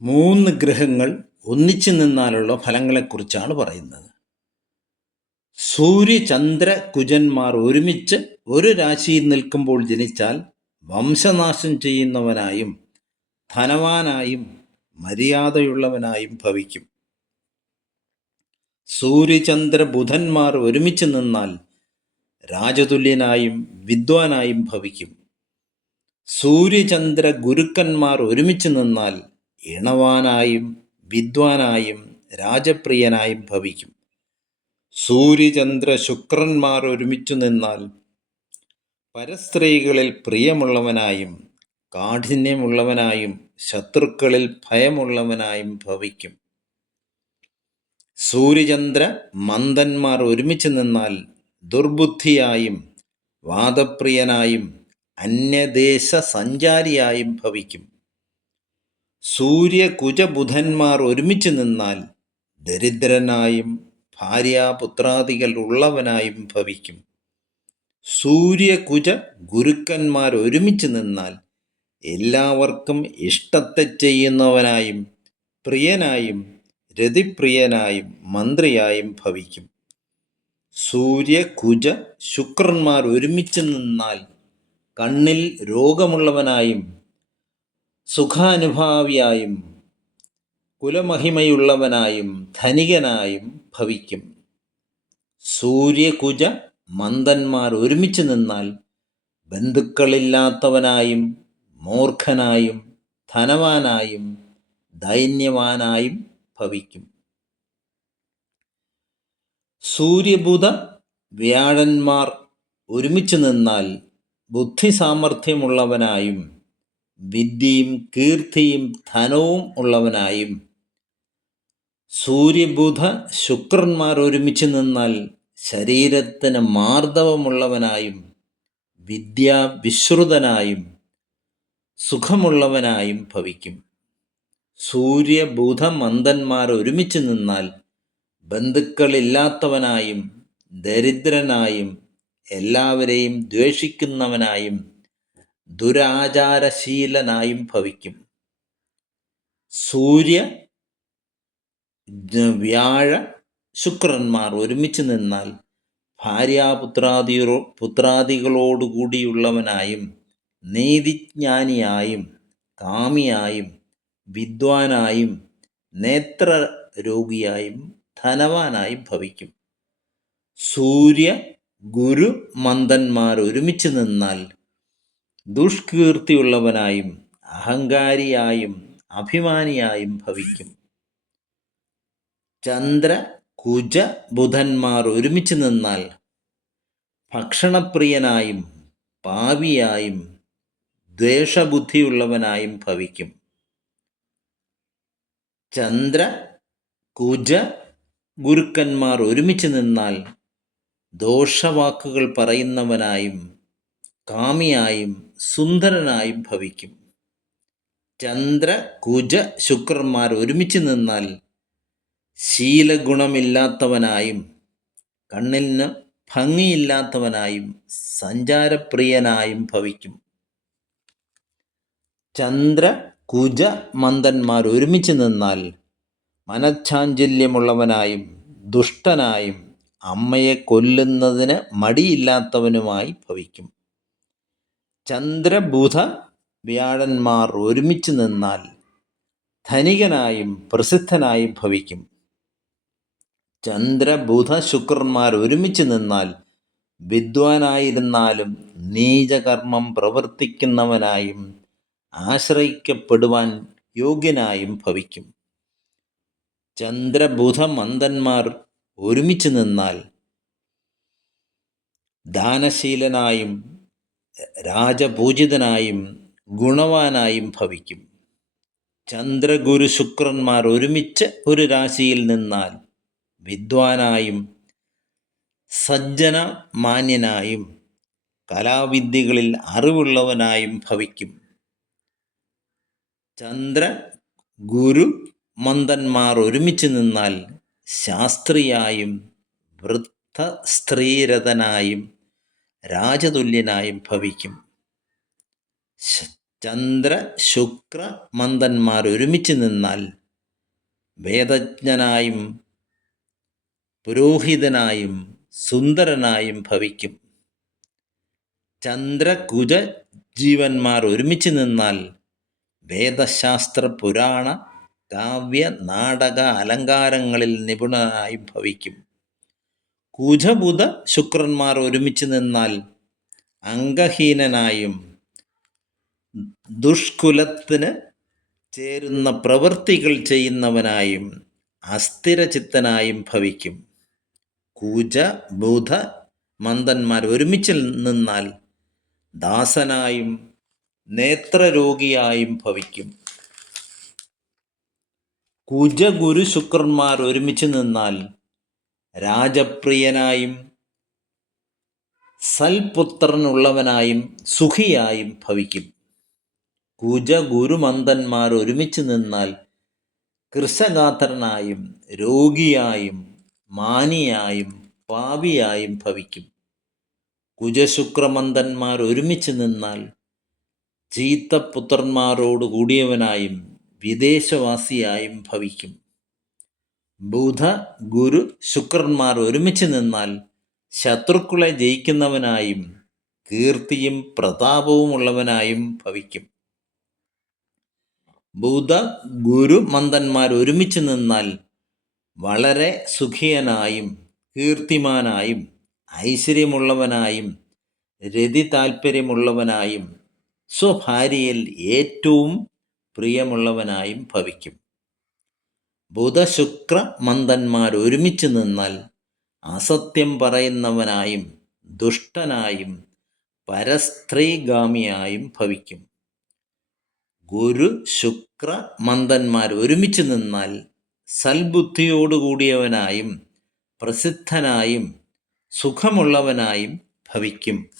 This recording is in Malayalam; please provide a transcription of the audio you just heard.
മൂന്ന് ഗ്രഹങ്ങൾ ഒന്നിച്ചു നിന്നാലുള്ള ഫലങ്ങളെക്കുറിച്ചാണ് പറയുന്നത്. സൂര്യ ചന്ദ്ര കുജന്മാർ ഒരുമിച്ച് ഒരു രാശിയിൽ നിൽക്കുമ്പോൾ ജനിച്ചാൽ വംശനാശം ചെയ്യുന്നവനായും ധനവാനായും മര്യാദയുള്ളവനായും ഭവിക്കും. സൂര്യചന്ദ്ര ബുധന്മാർ ഒരുമിച്ച് നിന്നാൽ രാജതുല്യനായും വിദ്വാനായും ഭവിക്കും. സൂര്യചന്ദ്ര ഗുരുക്കന്മാർ ഒരുമിച്ച് നിന്നാൽ ഇണവാനായും വിദ്വാനായും രാജപ്രിയനായും ഭവിക്കും. സൂര്യചന്ദ്ര ശുക്രന്മാർ ഒരുമിച്ചു നിന്നാൽ പരസ്ത്രീകളിൽ പ്രിയമുള്ളവനായും കാഠിന്യമുള്ളവനായും ശത്രുക്കളിൽ ഭയമുള്ളവനായും ഭവിക്കും. സൂര്യചന്ദ്ര മന്ദന്മാർ ഒരുമിച്ച് നിന്നാൽ ദുർബുദ്ധിയായും വാദപ്രിയനായും അന്യദേശ സഞ്ചാരിയായും ഭവിക്കും. സൂര്യകുജബുധന്മാർ ഒരുമിച്ച് നിന്നാൽ ദരിദ്രനായും ഭാര്യാപുത്രാദികൾ ഉള്ളവനായും ഭവിക്കും. സൂര്യകുജ ഗുരുക്കന്മാർ ഒരുമിച്ച് നിന്നാൽ എല്ലാവർക്കും ഇഷ്ടത്തെ ചെയ്യുന്നവനായും പ്രിയനായും രതിപ്രിയനായും മന്ത്രിയായും ഭവിക്കും. സൂര്യകുജ ശുക്രന്മാർ ഒരുമിച്ച് നിന്നാൽ കണ്ണിൽ രോഗമുള്ളവനായും സുഖാനുഭാവിയായും കുലമഹിമയുള്ളവനായും ധനികനായും ഭവിക്കും. സൂര്യകുജ മന്ദന്മാർ ഒരുമിച്ച് നിന്നാൽ ബന്ധുക്കളില്ലാത്തവനായും മൂർഖനായും ധനവാനായും ദൈന്യവാനായും ഭവിക്കും. സൂര്യബുധ വ്യാഴന്മാർ ഒരുമിച്ച് നിന്നാൽ ബുദ്ധിസാമർഥ്യമുള്ളവനായും വിദ്യയും കീർത്തിയും ധനവും ഉള്ളവനായും. സൂര്യബുധ ശുക്രന്മാർ ഒരുമിച്ച് നിന്നാൽ ശരീരത്തിന് മാർദ്ദവമുള്ളവനായും വിദ്യാവിശ്രുതനായും സുഖമുള്ളവനായും ഭവിക്കും. സൂര്യബുധ മന്ദന്മാർ ഒരുമിച്ച് നിന്നാൽ ബന്ധുക്കളില്ലാത്തവനായും ദരിദ്രനായും എല്ലാവരെയും ദ്വേഷിക്കുന്നവനായും ദുരാചാരശീലനായും ഭവിക്കും. സൂര്യ വ്യാഴ ശുക്രന്മാർ ഒരുമിച്ച് നിന്നാൽ പുത്രാദികളോടുകൂടിയുള്ളവനായും നീതിജ്ഞാനിയായും കാമിയായും വിദ്വാനായും നേത്രരോഗിയായും ധനവാനായും ഭവിക്കും. സൂര്യ ഗുരു മന്ദന്മാർ ഒരുമിച്ച് നിന്നാൽ ദുഷ്കീർത്തിയുള്ളവനായും അഹങ്കാരിയായും അഭിമാനിയായും ഭവിക്കും. ചന്ദ്ര കുജ ബുധന്മാർ ഒരുമിച്ച് നിന്നാൽ ഭക്ഷണപ്രിയനായും പാപിയായും ദ്വേഷബുദ്ധിയുള്ളവനായും ഭവിക്കും. ചന്ദ്ര കുജ ഗുരുക്കന്മാർ ഒരുമിച്ച് നിന്നാൽ ദോഷവാക്കുകൾ പറയുന്നവനായും കാമിയായും സുന്ദരനായും ഭവിക്കും. ചന്ദ്ര കുജ ശുക്രന്മാർ ഒരുമിച്ച് നിന്നാൽ ശീലഗുണമില്ലാത്തവനായും കണ്ണിന് ഭംഗിയില്ലാത്തവനായും സഞ്ചാരപ്രിയനായും ഭവിക്കും. ചന്ദ്ര കുജ മന്ദന്മാർ ഒരുമിച്ച് നിന്നാൽ മനഃചാഞ്ചല്യമുള്ളവനായും ദുഷ്ടനായും അമ്മയെ കൊല്ലുന്നതിന് മടിയില്ലാത്തവനുമായി ഭവിക്കും. ചന്ദ്രബുധ വ്യാഴന്മാർ ഒരുമിച്ച് നിന്നാൽ ധനികനായും പ്രസിദ്ധനായും ഭവിക്കും. ചന്ദ്രബുധ ശുക്രന്മാർ ഒരുമിച്ച് നിന്നാൽ വിദ്വാനായിരുന്നാലും നീചകർമ്മം പ്രവർത്തിക്കുന്നവനായും ആശ്രയിക്കപ്പെടുവാൻ യോഗ്യനായും ഭവിക്കും. ചന്ദ്രബുധ മന്ദന്മാർ ഒരുമിച്ച് നിന്നാൽ ദാനശീലനായും രാജപൂജിതനായും ഗുണവാനായും ഭവിക്കും. ചന്ദ്രഗുരു ശുക്രന്മാർ ഒരുമിച്ച് ഒരു രാശിയിൽ നിന്നാൽ വിദ്വാനായും സജ്ജനമാന്യനായും കലാവിദ്യകളിൽ അറിവുള്ളവനായും ഭവിക്കും. ചന്ദ്ര ഗുരു മന്ദന്മാർ ഒരുമിച്ച് നിന്നാൽ ശാസ്ത്രിയായും വൃദ്ധസ്ത്രീരഥനായും രാജതുല്യനായും ഭവിക്കും. ചന്ദ്ര ശുക്ര മന്ദന്മാർ ഒരുമിച്ച് നിന്നാൽ വേദജ്ഞനായും പുരോഹിതനായും സുന്ദരനായും ഭവിക്കും. ചന്ദ്രകുജ ജീവന്മാർ ഒരുമിച്ച് നിന്നാൽ വേദശാസ്ത്ര പുരാണ കാവ്യ നാടക അലങ്കാരങ്ങളിൽ നിപുണനായും ഭവിക്കും. കുജബുധ ശുക്രന്മാർ ഒരുമിച്ച് നിന്നാൽ അംഗഹീനനായും ദുഷ്കുലത്തിന് ചേരുന്ന പ്രവൃത്തികൾ ചെയ്യുന്നവനായും അസ്ഥിരചിത്തനായും ഭവിക്കും. കുജ ബുധ മന്ദന്മാർ ഒരുമിച്ച് നിന്നാൽ ദാസനായും നേത്രരോഗിയായും ഭവിക്കും. കുജഗുരു ശുക്രന്മാർ ഒരുമിച്ച് നിന്നാൽ രാജപ്രിയനായും സൽപുത്രനുള്ളവനായും സുഖിയായും ഭവിക്കും. കുജഗുരുമന്ദന്മാർ ഒരുമിച്ച് നിന്നാൽ കൃശഗാത്രനായും രോഗിയായും മാനിയായും പാപിയായും ഭവിക്കും. കുജശുക്രമന്ദന്മാർ ഒരുമിച്ച് നിന്നാൽ ചീത്തപുത്രന്മാരോട് കൂടിയവനായും വിദേശവാസിയായും ഭവിക്കും. ബുധ ഗുരു ശുക്രന്മാർ ഒരുമിച്ച് നിന്നാൽ ശത്രുക്കളെ ജയിക്കുന്നവനായും കീർത്തിയും പ്രതാപവുമുള്ളവനായും ഭവിക്കും. ബുധ ഗുരു മന്ദന്മാർ ഒരുമിച്ച് നിന്നാൽ വളരെ സുഖിയനായും കീർത്തിമാനായും ഐശ്വര്യമുള്ളവനായും രതി താൽപ്പര്യമുള്ളവനായും സ്വഭാര്യയിൽ ഏറ്റവും പ്രിയമുള്ളവനായും ഭവിക്കും. ബുധശുക്ര മന്ദന്മാർ ഒരുമിച്ച് നിന്നാൽ അസത്യം പറയുന്നവനായും ദുഷ്ടനായും പരസ്ത്രീഗാമിയായും ഭവിക്കും. ഗുരു ശുക്ര മന്ദന്മാർ ഒരുമിച്ച് നിന്നാൽ സൽബുദ്ധിയോടുകൂടിയവനായും പ്രസിദ്ധനായും സുഖമുള്ളവനായും ഭവിക്കും.